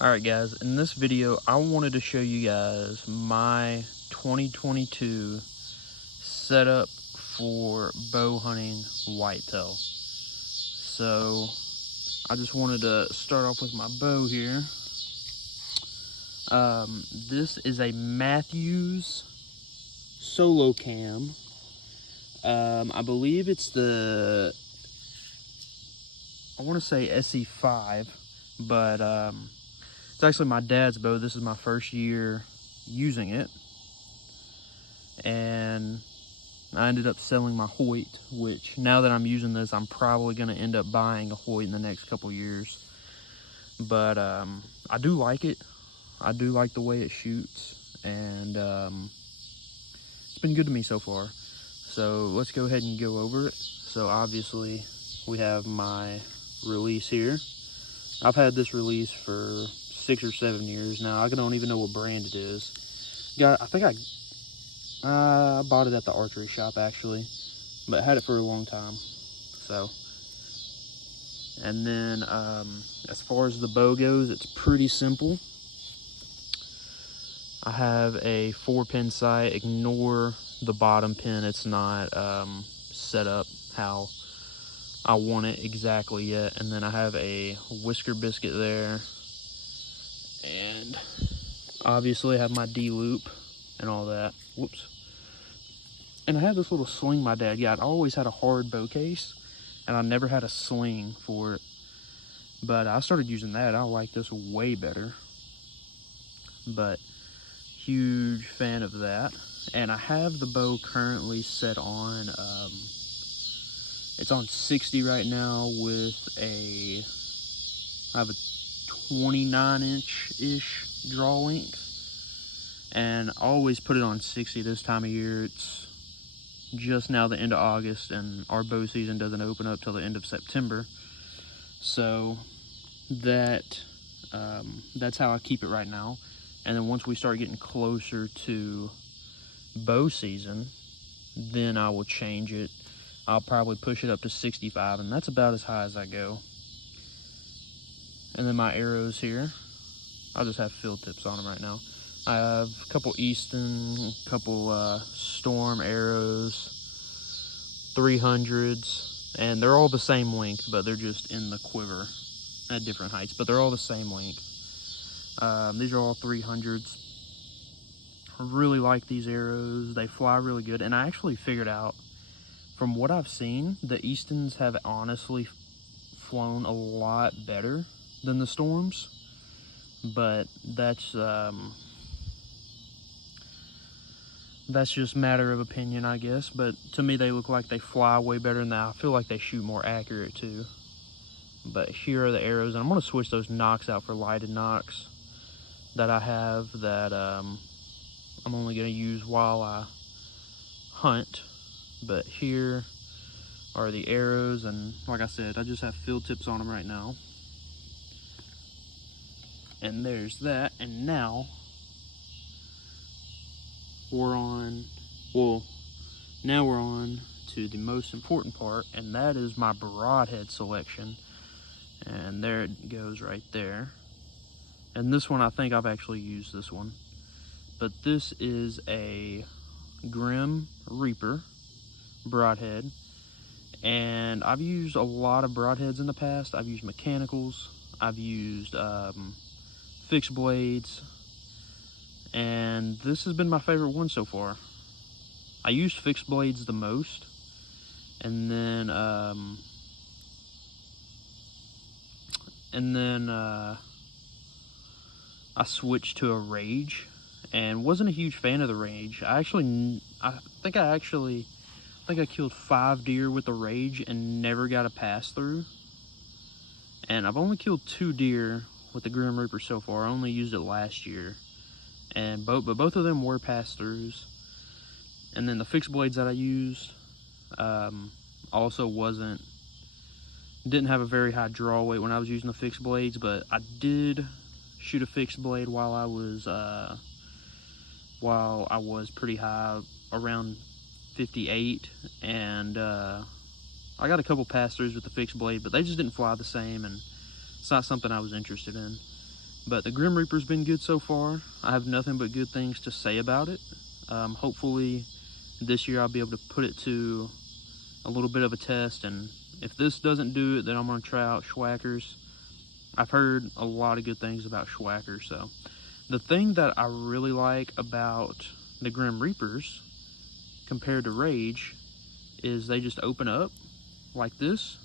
Alright guys, in this video I wanted to show you guys my 2022 setup for bow hunting whitetail. So I just wanted to start off with my bow here. This is a Matthews Solo Cam. I believe it's the, I want to say SE5, but it's actually my dad's bow. This is my first year using it, and I ended up selling my Hoyt, which now that I'm using this, I'm probably going to end up buying a Hoyt in the next couple years. But I do like it. I do like the way it shoots, and it's been good to me so far. So let's go ahead and go over it. So obviously we have my release here. I've had this release for 6 or 7 years now. I don't even know what brand it is. I think I bought it at the archery shop actually, but I had it for a long time. So, and then as far as the bow goes, it's pretty simple. I have a 4-pin sight. Ignore the bottom pin. It's not set up how I want it exactly yet. And then I have a whisker biscuit there, and obviously I have my D-loop and all that. Whoops. And I have this little sling my dad got. I always had a hard bow case, and I never had a sling for it. But I started using that. I like this way better. But huge fan of that. And I have the bow currently set on, it's on 60 right now with I have a 29-inch-ish draw length. And I always put it on 60 this time of year. It's just now the end of August, and our bow season doesn't open up till the end of September. So that's how I keep it right now. And then once we start getting closer to bow season, then I will change it. I'll probably push it up to 65, and that's about as high as I go. And then my arrows here, I'll just have field tips on them right now. I have a couple Easton, a couple Storm arrows, 300s, and they're all the same length, but they're just in the quiver at different heights, but they're all the same length. These are all 300s. I really like these arrows. They fly really good, and I actually figured out, from what I've seen, the Eastons have honestly flown a lot better than the Storms, but that's just a matter of opinion, I guess. But to me, they look like they fly way better than that. I feel like they shoot more accurate too. But here are the arrows, and I'm going to switch those nocks out for lighted nocks that I have that I'm only going to use while I hunt. But here are the arrows, and like I said, I just have field tips on them right now. And there's that. And now we're on to the most important part, and that is my Broadhead selection. And there it goes right there. And this one, I think I've actually used this one, but this is a Grim Reaper broadhead, and I've used a lot of broadheads in the past. I've used mechanicals, I've used fixed blades, and this has been my favorite one so far. I used fixed blades the most, and then I switched to a Rage, and wasn't a huge fan of the Rage. I think I killed 5 deer with the Rage and never got a pass through. And I've only killed 2 deer with the Grim Reaper so far. I only used it last year, and both of them were pass throughs. And then the fixed blades that I used also didn't have a very high draw weight when I was using the fixed blades, but I did shoot a fixed blade while I was pretty high, around 58, and I got a couple pass throughs with the fixed blade, but they just didn't fly the same, and it's not something I was interested in. But the Grim Reaper's been good so far. I have nothing but good things to say about it. Hopefully this year I'll be able to put it to a little bit of a test, and if this doesn't do it, then I'm going to try out Schwackers. I've heard a lot of good things about Schwackers. So the thing that I really like about the Grim Reapers compared to Rage is they just open up like this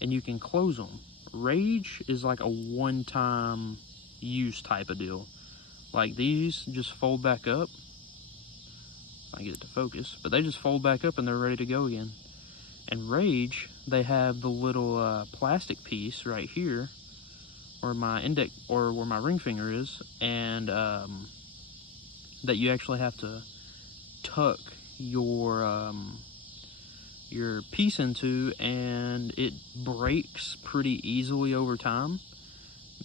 and you can close them. Rage is like a one-time use type of deal. Like these just fold back up. If I get it to focus, but they just fold back up and they're ready to go again. And Rage, they have the little plastic piece right here where my index or where my ring finger is, and that you actually have to tuck your piece into, and it breaks pretty easily over time.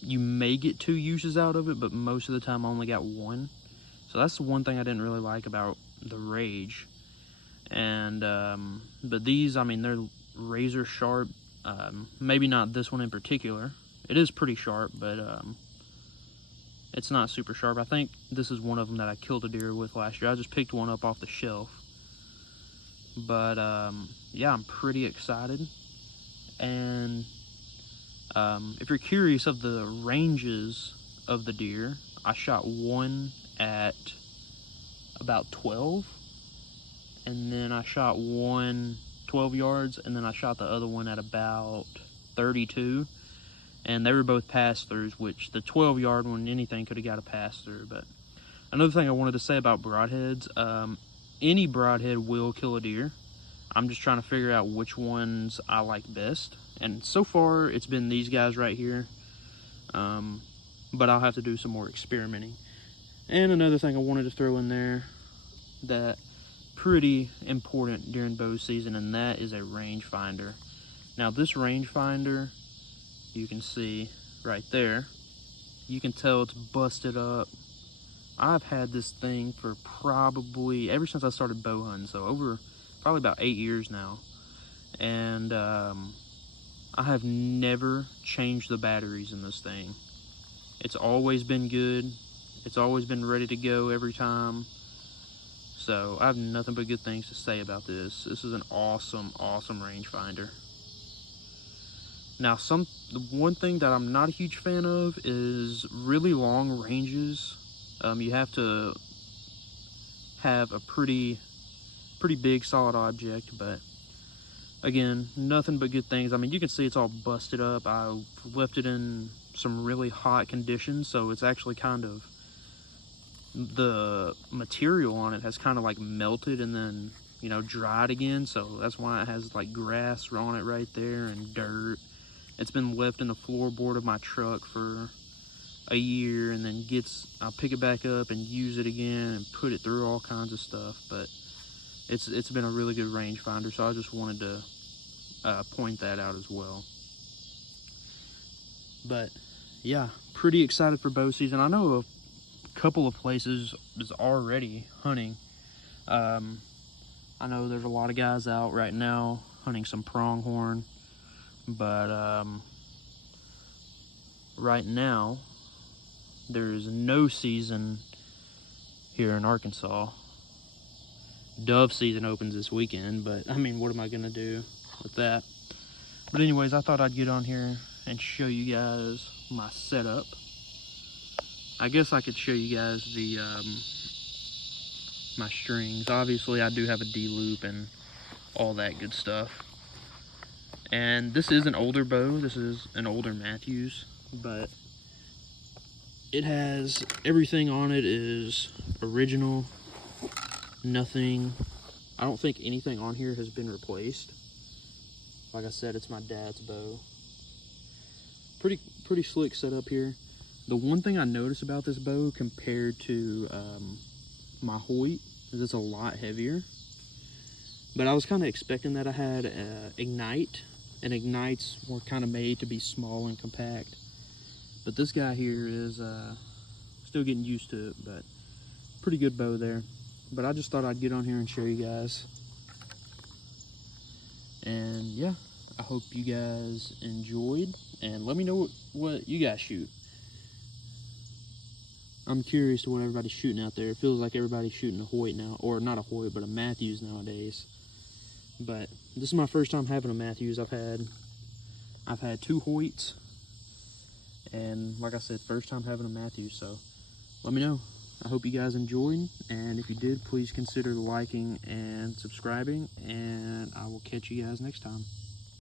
You may get 2 uses out of it, but most of the time I only got 1. So that's the one thing I didn't really like about the Rage. And but these, I mean, they're razor sharp. Maybe not this one in particular. It is pretty sharp, but it's not super sharp. I think this is one of them that I killed a deer with last year. I just picked one up off the shelf. But yeah, I'm pretty excited. And if you're curious of the ranges of the deer, I shot one at about 12, and then I shot one 12 yards, and then I shot the other one at about 32, and they were both pass-throughs, which the 12-yard one, anything could have got a pass-through. But another thing I wanted to say about broadheads, any broadhead will kill a deer. I'm just trying to figure out which ones I like best, and so far it's been these guys right here, but I'll have to do some more experimenting. And another thing I wanted to throw in there that pretty important during bow season, and that is a rangefinder. Now this rangefinder, you can see right there, you can tell it's busted up. I've had this thing for probably ever since I started bow hunting, so over probably about 8 years now, and I have never changed the batteries in this thing. It's always been good. It's always been ready to go every time. So I have nothing but good things to say about this. This is an awesome, awesome rangefinder. Now, the one thing that I'm not a huge fan of is really long ranges. You have to have a pretty big solid object, but again, nothing but good things. I mean, you can see it's all busted up. I left it in some really hot conditions, so it's actually kind of, the material on it has kind of like melted and then, you know, dried again. So that's why it has like grass on it right there and dirt. It's been left in the floorboard of my truck for a year, and then I'll pick it back up and use it again and put it through all kinds of stuff. But it's been a really good rangefinder, so I just wanted to point that out as well. But yeah, pretty excited for bow season. I know a couple of places is already hunting. I know there's a lot of guys out right now hunting some pronghorn, but right now there's no season here in Arkansas. Dove season opens this weekend, but I mean, what am I gonna do with that? But anyways, I thought I'd get on here and show you guys my setup. I guess I could show you guys the my strings. Obviously I do have a D-loop and all that good stuff. And this is an older bow. This is an older Matthews, but it has everything on it is original. Nothing, I don't think anything on here has been replaced. Like I said, it's my dad's bow. Pretty slick setup here. The one thing I noticed about this bow compared to my Hoyt is it's a lot heavier. But I was kind of expecting that. I had Ignite, and Ignites were kind of made to be small and compact. But this guy here is still getting used to it, but pretty good bow there. But I just thought I'd get on here and show you guys. And yeah, I hope you guys enjoyed, and let me know what you guys shoot. I'm curious to what everybody's shooting out there. It feels like everybody's shooting a Hoyt now, or not a Hoyt, but a Matthews nowadays. But this is my first time having a Matthews. I've had 2 Hoyts, and like I said, first time having a Matthews. So let me know. I hope you guys enjoyed, and if you did, please consider liking and subscribing, and I will catch you guys next time.